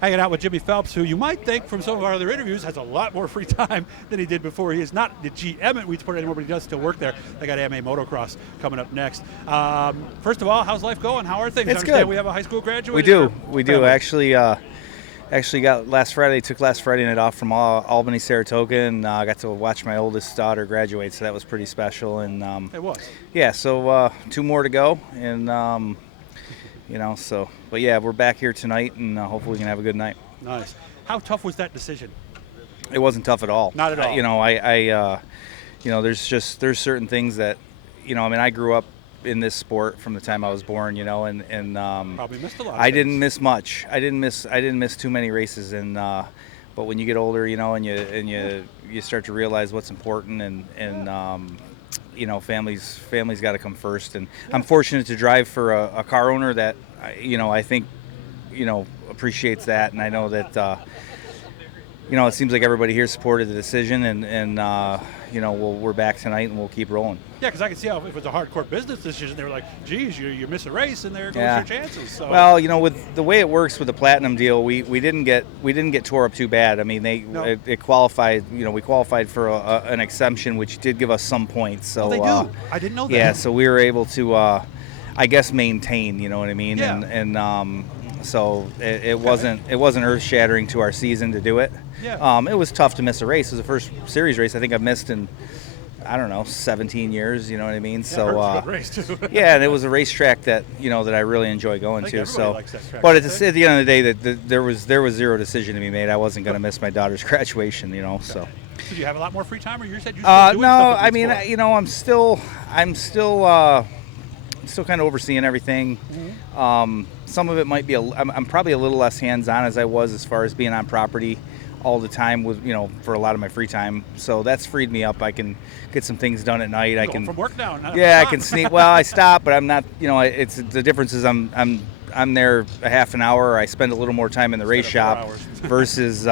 hanging out with Jimmy Phelps, who you might think from some of our other interviews has a lot more free time than he did before. He is not the GM at Weedsport anymore, but he does still work there. They got AMA Motocross coming up next. First of all, how's life going? How are things? It's good. We have a high school graduate. We do. Actually got last Friday night off from Albany Saratoga, and got to watch my oldest daughter graduate, so that was pretty special. And it was. Yeah, so 2 more to go, and but yeah, we're back here tonight, and hopefully we can have a good night. Nice. How tough was that decision? It wasn't tough at all. Not at all. There's certain things that, I grew up in this sport from the time I was born, and probably missed a lot. I didn't miss much. I didn't miss too many races, and but when you get older, and you start to realize what's important, and family's got to come first. And I'm fortunate to drive for a car owner that I think appreciates that, and I know that it seems like everybody here supported the decision, and we're back tonight, and we'll keep rolling. Yeah, because I can see how if it was a hardcore business decision, they were like, geez, you miss a race, and there goes your chances. So. Well, with the way it works with the platinum deal, we didn't get tore up too bad. I mean, it qualified. We qualified for an exemption, which did give us some points. So they do. I didn't know that. Yeah, so we were able to, I guess, maintain. You know what I mean? Yeah. And so it wasn't earth-shattering to our season to do it. Yeah. It was tough to miss a race. It was the first series race I think I've missed in, 17 years, you know what I mean? Yeah, so a good race too. yeah, and it was a racetrack that that I really enjoy going to. So, likes that track, but at the end of the day, there was zero decision to be made. I wasn't going to miss my daughter's graduation, So. Did you have a lot more free time, or you said you still doing no, stuff I mean, I'm still kind of overseeing everything. Mm-hmm. Some of it might be I'm probably a little less hands-on as I was as far as being on property all the time with for a lot of my free time, so that's freed me up. I can get some things done at night. I can from work now. I can sneak. Well, I stop, but I'm not. It's the difference is I'm there a half an hour. I spend a little more time in the race shop versus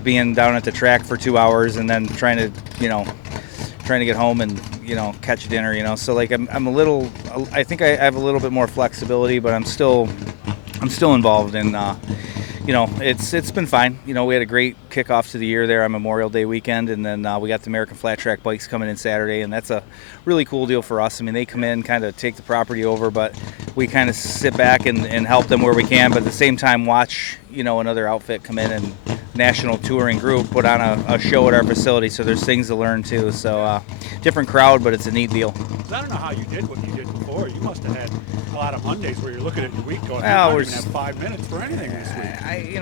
being down at the track for 2 hours and then trying to get home and catch dinner. So like I'm a little. I think I have a little bit more flexibility, but I'm still involved in. It's been fine. We had a great kickoff to the year there on Memorial Day weekend, and then we got the American Flat Track bikes coming in Saturday, and that's a really cool deal for us. I mean, they come in, kind of take the property over, but we kind of sit back and help them where we can, but at the same time watch, another outfit come in and national touring group put on a show at our facility, so there's things to learn too. So different crowd, but it's a neat deal. I don't know how you did what you did before. You must have had a lot of Mondays where you're looking at your week going, I don't even have 5 minutes for anything this week.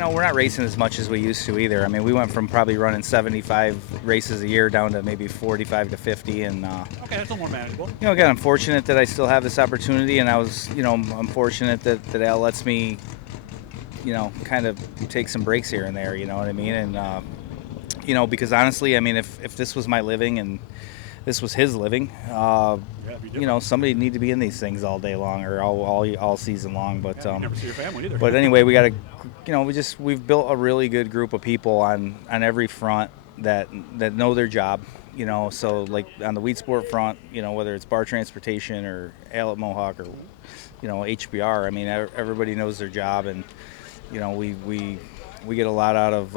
We're not racing as much as we used to either. I mean, we went from probably running 75 races a year down to maybe 45 to 50, and okay, that's a little more manageable. Again, I'm fortunate that I still have this opportunity, and I'm fortunate that Al lets me, kind of take some breaks here and there. You know what I mean? And because honestly, I mean, if this was my living and this was his living, somebody need to be in these things all day long or all season long. But you never see your family either. But anyway, we got to, we've built a really good group of people on every front that know their job. So like on the Weedsport front, whether it's bar transportation or Ale at Mohawk or HBR, I mean, everybody knows their job, and we get a lot out of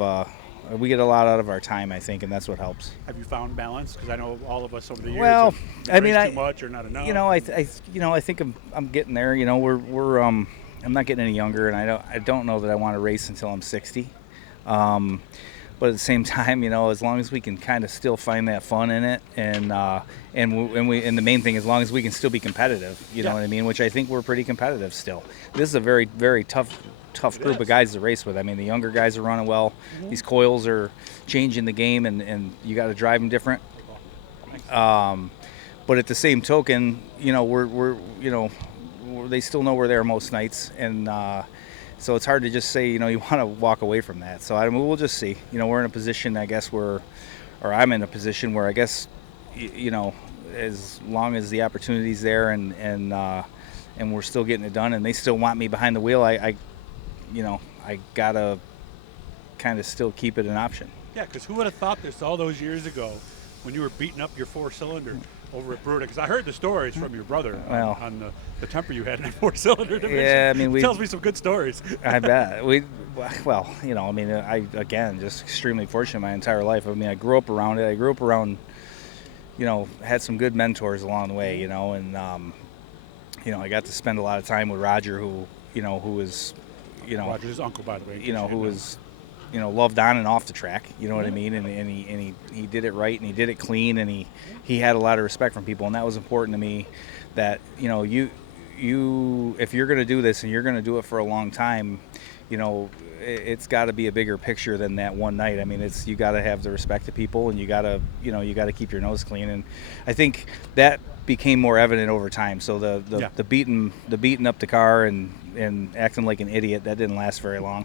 our time, I think, and that's what helps. Have you found balance? Because I know all of us over the years. Well, I mean, too much or not enough. I think I'm getting there. We're I'm not getting any younger, and I don't know that I want to race until I'm 60. But at the same time, as long as we can kind of still find that fun in it, and the main thing, as long as we can still be competitive, you know what I mean? Which I think we're pretty competitive still. This is a very, very tough group of guys to race with. I mean, the younger guys are running well. Mm-hmm. These coils are changing the game, and you got to drive them different. But at the same token, they still know we're there most nights, and so it's hard to just say, you want to walk away from that. So we'll just see. We're in a position, I guess, I'm in a position where I guess, as long as the opportunity's there and we're still getting it done, and they still want me behind the wheel, I gotta kind of still keep it an option. Yeah, because who would have thought this all those years ago when you were beating up your 4-cylinder over at Brewerton? Because I heard the stories from your brother Well, on the temper you had in that 4-cylinder division. Yeah, I mean, He tells me some good stories. I bet. I again, just extremely fortunate my entire life. I mean, I grew up around it. I grew up around, had some good mentors along the way, and, I got to spend a lot of time with Roger, who was, Roger's his uncle, by the way. who was, loved on and off the track, you know what I mean? And he did it right, and he did it clean, and he had a lot of respect from people, and that was important to me, that, you if you're going to do this and you're going to do it for a long time, it's got to be a bigger picture than that one night. I mean, you got to have the respect of people, and you got to keep your nose clean. And I think that became more evident over time. So the beating up the car and acting like an idiot, that didn't last very long.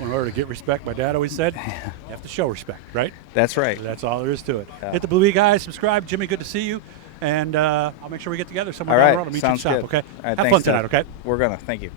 In order to get respect, my dad always said, you have to show respect, right? That's right. That's all there is to it. Yeah. Hit the Blue E guys, subscribe. Jimmy, good to see you. And I'll make sure we get together somewhere All down the right. road and meet you at the Sounds shop, good. okay? All right, Have thanks, fun tonight, Doug. okay? We're gonna. Thank you.